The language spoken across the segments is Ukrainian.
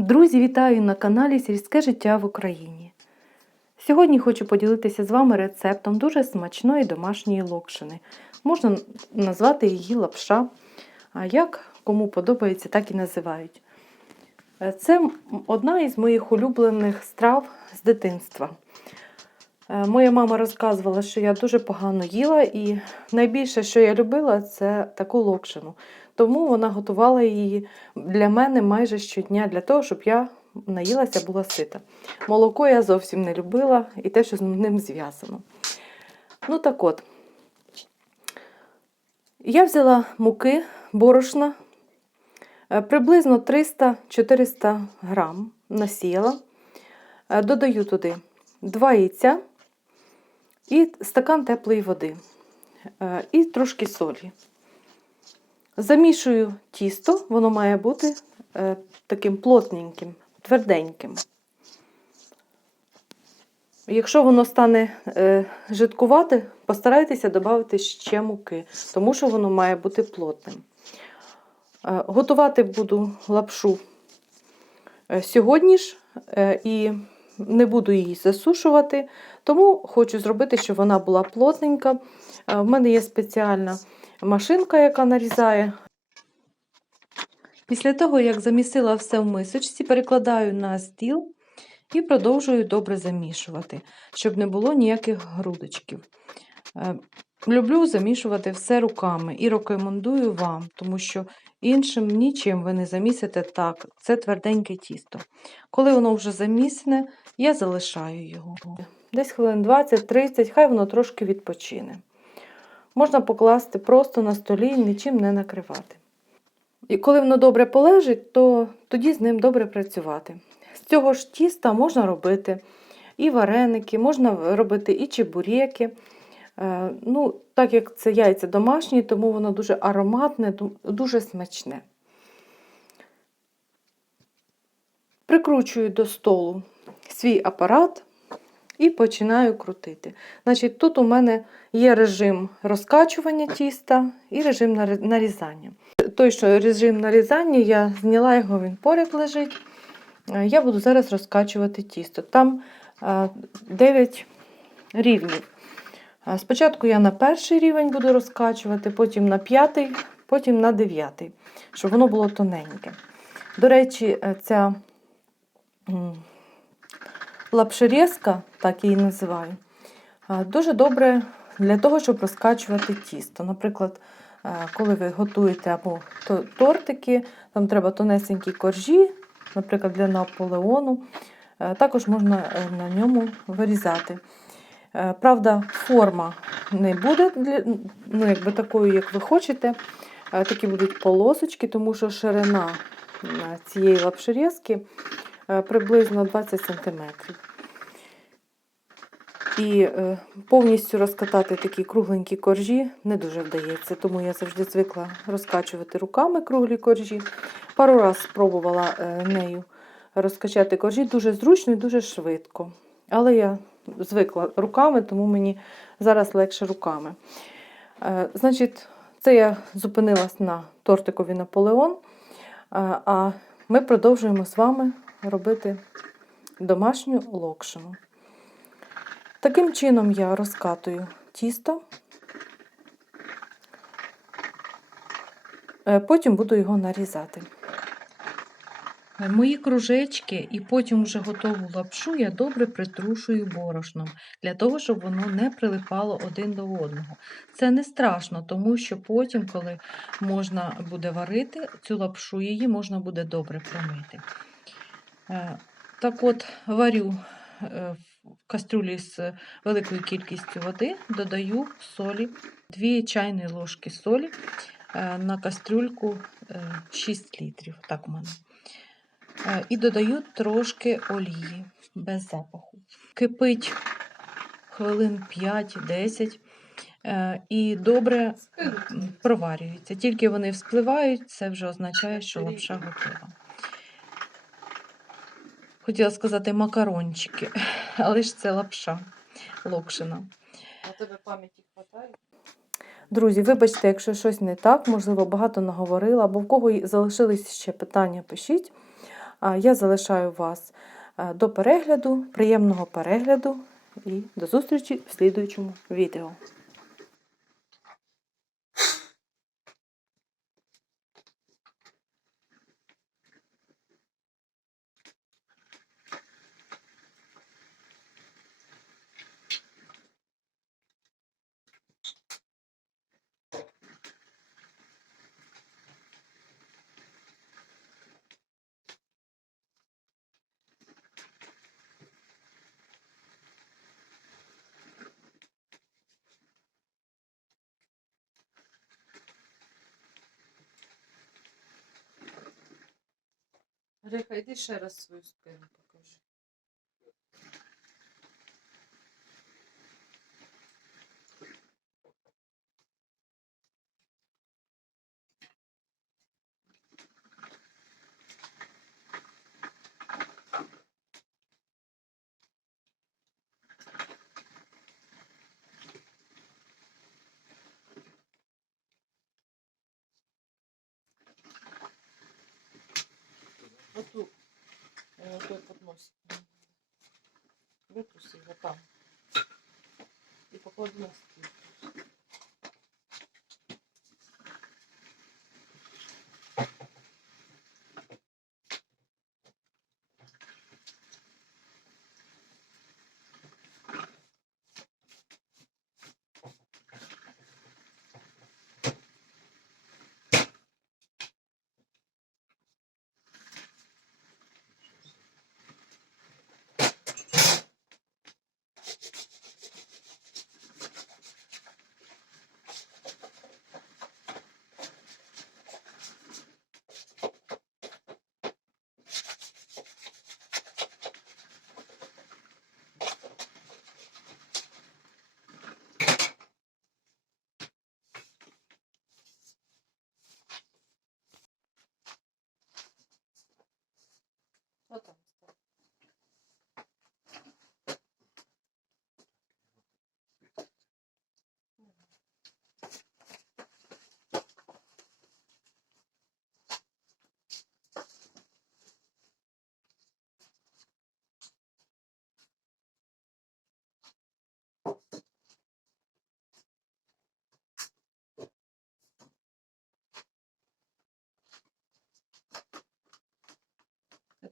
Друзі, вітаю на каналі Сільське життя в Україні. Сьогодні хочу поділитися з вами рецептом дуже смачної домашньої локшини. Можна назвати її лапша, а як кому подобається, так і називають. Е, Це одна із моїх улюблених страв з дитинства. Е, Моя мама розказувала, що я дуже погано їла, і найбільше, що я любила, це таку локшину. Тому вона готувала її для мене майже щодня, для того, щоб я наїлася, була сита. Молоко я зовсім не любила і те, що з ним зв'язано. Ну так от, я взяла муки, борошна, е, приблизно 300-400 грам насіяла. Е, Додаю туди 2 яйця і стакан теплої води, е, і трошки солі. Замішую тісто, воно має бути е, таким плотненьким, тверденьким. Якщо воно стане е, жидкувати, постарайтеся додати ще муки, тому що воно має бути плотним. Е, готувати буду лапшу е, сьогодні ж е, і не буду її засушувати, тому хочу зробити, щоб вона була плотненька. Е, в мене є спеціальна машинка, яка нарізає. Після того, як замісила все в мисочці, перекладаю на стіл і продовжую добре замішувати, щоб не було ніяких грудочків. Е, Люблю замішувати все руками і рекомендую вам, тому що іншим нічим ви не замісите так. Це тверденьке тісто. Коли воно вже замісне, я залишаю його. Десь хвилин 20-30, хай воно трошки відпочине. Можна покласти просто на столі і нічим не накривати. І коли воно добре полежить, то тоді з ним добре працювати. З цього ж тіста можна робити і вареники, можна робити і чебуреки. Е, Ну, так як це яйця домашні, тому воно дуже ароматне, ду- дуже смачне. Прикручую до столу свій апарат і починаю крутити. Значить, тут у мене є режим розкачування тіста і режим нарізання. Той, що режим нарізання, я зняла його, він поряд лежить. Е, Я буду зараз розкачувати тісто. Там 9 рівнів. Е, Спочатку я на перший рівень буду розкачувати, потім на п'ятий, потім на дев'ятий, щоб воно було тоненьке. До речі, е, ця лапшерезка, так її називаю, дуже добре для того, щоб розкачувати тісто. Наприклад, коли ви готуєте або тортики, там треба тонесенькі коржі, наприклад, для Наполеону. Також можна е, на ньому вирізати. Е, Правда, форма не буде ну, якби такою, як ви хочете. Е, Такі будуть полосочки, тому що ширина цієї лапшерезки приблизно 20 см. І е, повністю розкатати такі кругленькі коржі не дуже вдається, тому я завжди звикла розкачувати руками круглі коржі. Пару раз спробувала е, нею розкачати коржі дуже зручно і дуже швидко. Але я звикла руками, тому мені зараз легше руками. Е, Значить, це я зупинилась на тортикові Наполеон, е, а ми продовжуємо з вами робити домашню локшину. Таким чином я розкатую тісто, Е, потім буду його нарізати. Е, Мої кружечки і потім вже готову лапшу я добре притрушую борошном, для того, щоб воно не прилипало один до одного. Це не страшно, тому що потім, коли можна буде варити цю лапшу, її можна буде добре промити. Е, Так от варю е, в кастрюлі з великою кількістю води, додаю солі, 2 чайні ложки солі е, на кастрюльку е, 6 літрів. Так у мене. І додаю трошки олії без запаху. Кипить хвилин 5-10 е, і добре проварюється. Тільки вони вспливають, це вже означає, що лапша готова. Хотіла сказати макарончики, але ж це лапша локшина. А тебе пам'яті хватає? Друзі, вибачте, якщо щось не так, можливо, багато наговорила, або в кого залишились ще питання, пишіть. А я залишаю вас е, до перегляду, приємного перегляду і до зустрічі в слідуючому відео. Рика, йди ще раз свою спину той его там. І покладу на стіл.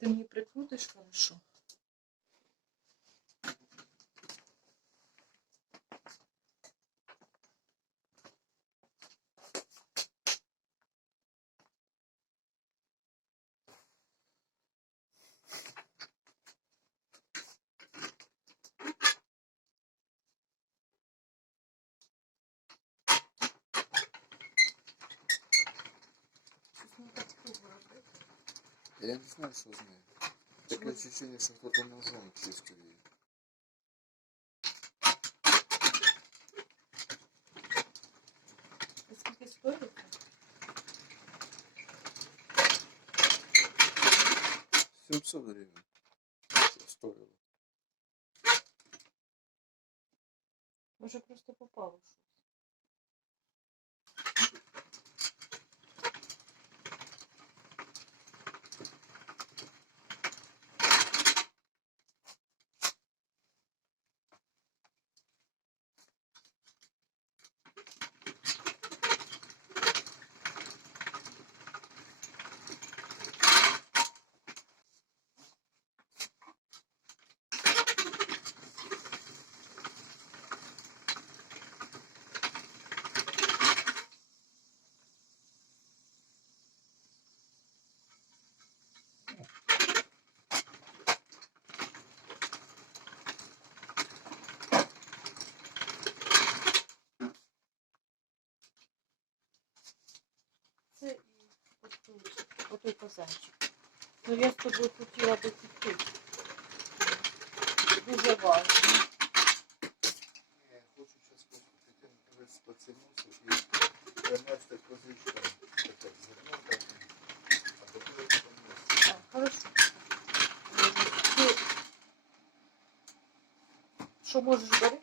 Ти мені прикрутиш хорошо? Я не знаю, что знаю. Такое ощущение, что кто-то ножом чистил ее. І Скільки стоїть? 700 гривен стоило. Може просто попало Отой казанчик. Ну я з тобою хотіла піти. Дуже важливо. Я хочу сейчас купить весь потянуться и принести козичком. Так, зерно, а потом понести. А, хорошо. Е, Ти що можеш бери?